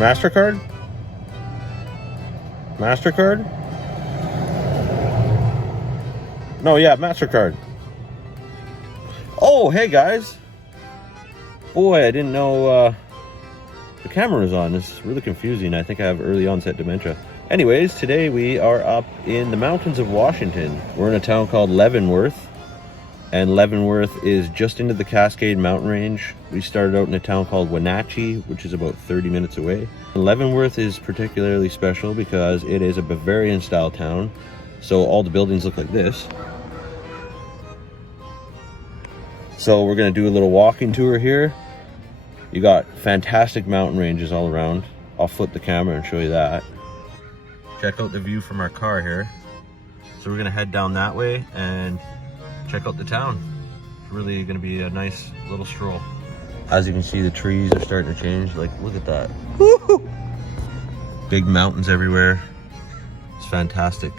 MasterCard? MasterCard? No, yeah, MasterCard. Oh, hey guys. Boy, I didn't know the camera was on. This is really confusing. I think I have early onset dementia. Anyways, today we are up in the mountains of Washington. We're in a town called Leavenworth. And Leavenworth is just into the Cascade Mountain range. We started out in a town called Wenatchee, which is about 30 minutes away. Leavenworth is particularly special because it is a Bavarian-style town. So all the buildings look like this. So we're gonna do a little walking tour here. You got fantastic mountain ranges all around. I'll flip the camera and show you that. Check out the view from our car here. So we're gonna head down that way and check out the town. It's really gonna be a nice little stroll. As you can see, the trees are starting to change. Like, look at that. Woo-hoo! Big mountains everywhere. It's fantastic.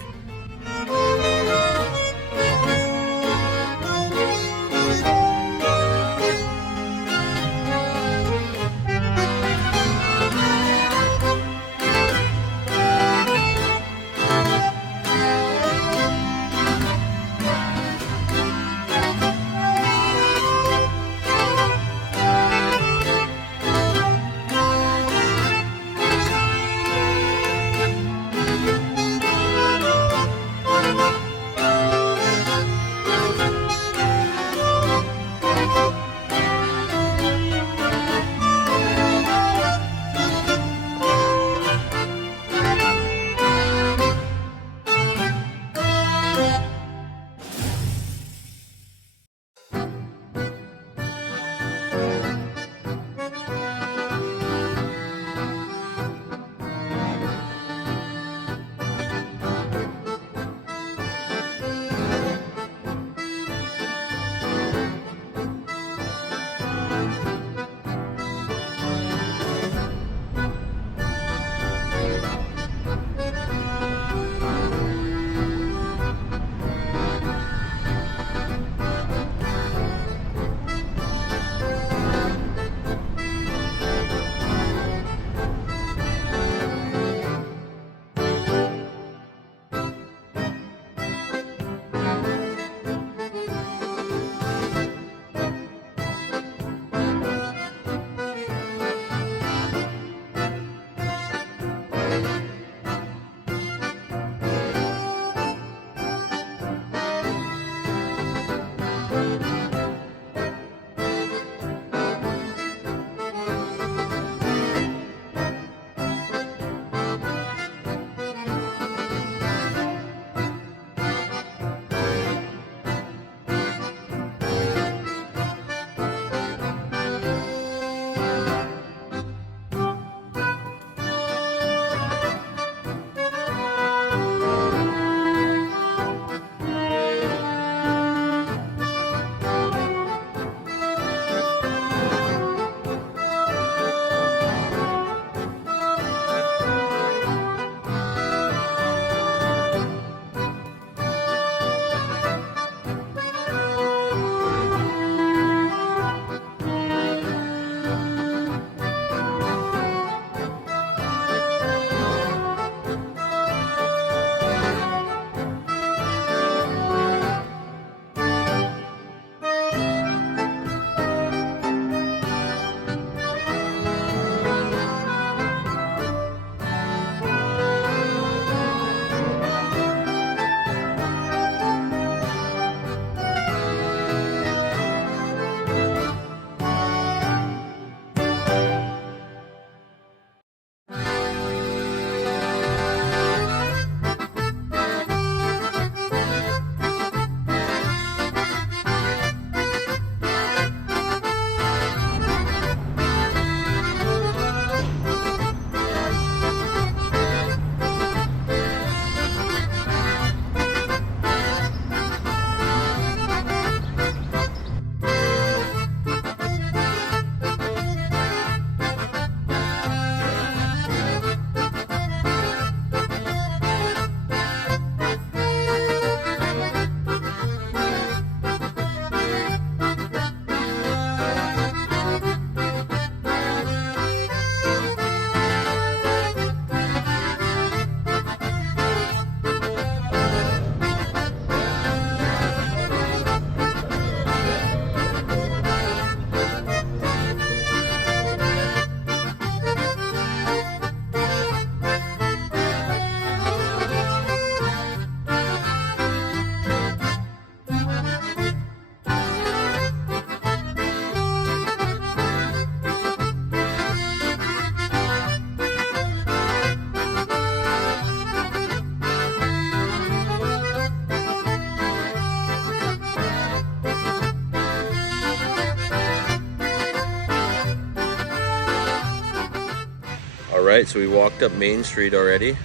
right, so we walked up Main Street already.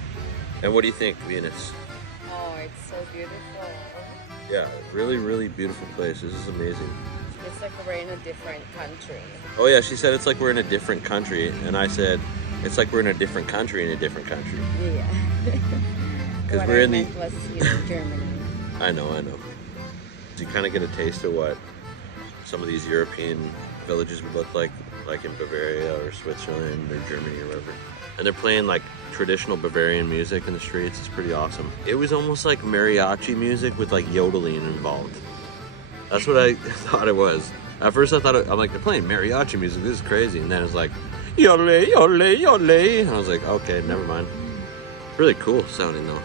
And what do you think, Venus? Oh, it's so beautiful. Yeah, really, really beautiful place. This is amazing. It's like we're in a different country. Oh yeah, she said it's like we're in a different country. And I said, it's like we're in a different country in a different country. Yeah. Because we're in the... was, Germany. I know. You kind of get a taste of what some of these European villages would look like in Bavaria or Switzerland or Germany or whatever. And they're playing like traditional Bavarian music in the streets. It's pretty awesome. It was almost like mariachi music with like yodeling involved. That's what I thought it was. At first I thought, I'm like, they're playing mariachi music, this is crazy. And then it's like, yodel, yodel, yodel. And I was like, okay, never mind. Really cool sounding though.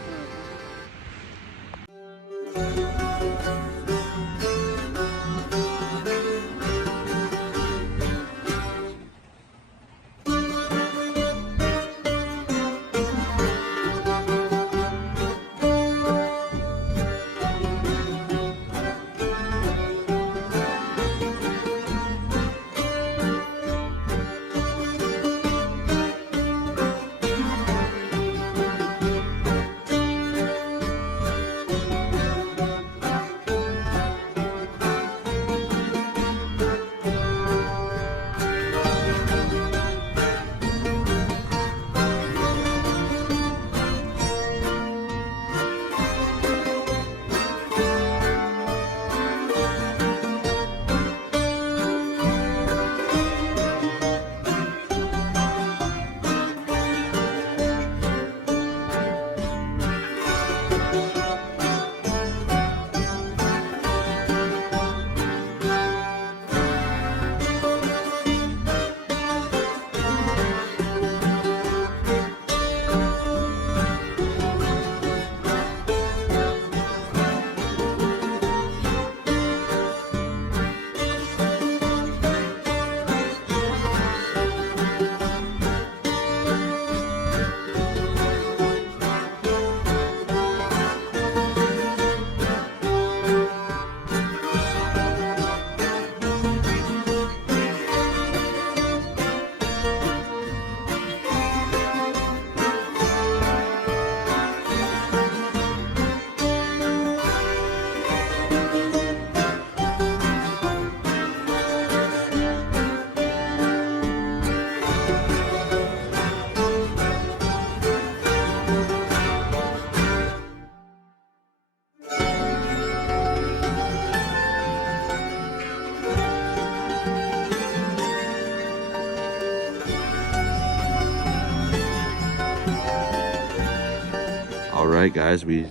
Alright guys, we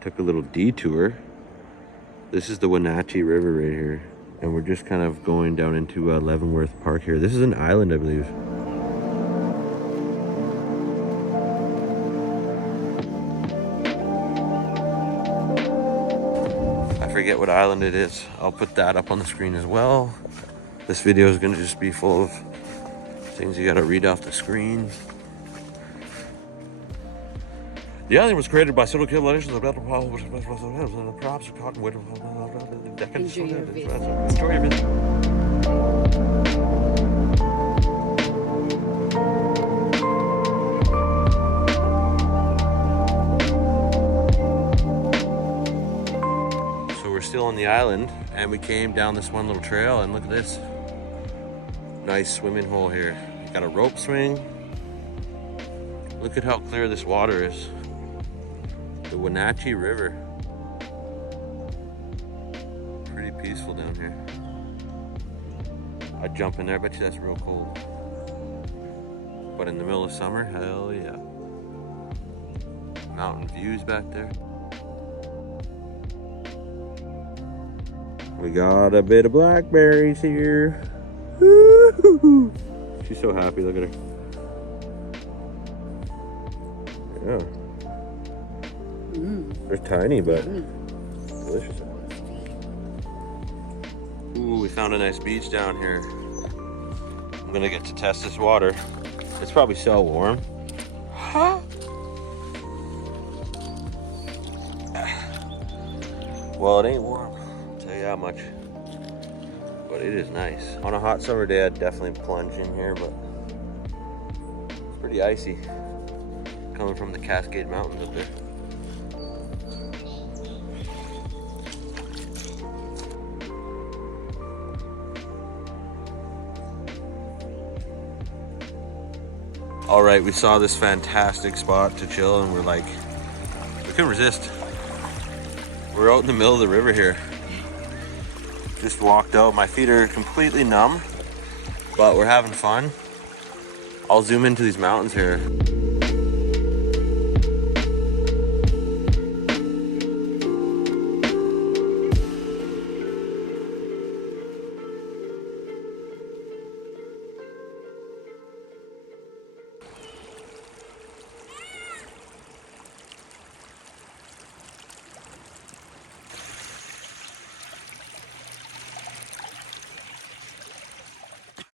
took a little detour. This is the Wenatchee River right here. And we're just kind of going down into Leavenworth Park here. This is an island, I believe. I forget what island it is. I'll put that up on the screen as well. This video is going to just be full of things you got to read off the screen. The island was created by several coalitions of the props of cottonwood. Enjoy your visit. Enjoy your visit. So we're still on the island, and we came down this one little trail, and look at this. Nice swimming hole here. Got a rope swing. Look at how clear this water is. The Wenatchee River. Pretty peaceful down here. I'd jump in there, I bet you that's real cold. But in the middle of summer, hell yeah. Mountain views back there. We got a bit of blackberries here. Woo-hoo-hoo. She's so happy, look at her. Yeah. They're tiny, but delicious. Ooh, we found a nice beach down here. I'm gonna get to test this water. It's probably so warm. Huh? Well, it ain't warm, I'll tell you how much. But it is nice. On a hot summer day, I'd definitely plunge in here, but Pretty icy coming from the Cascade Mountains up there. All right, we saw this fantastic spot to chill and we're like, we couldn't resist. We're out in the middle of the river here. Just walked out. My feet are completely numb, but we're having fun. I'll zoom into these mountains here.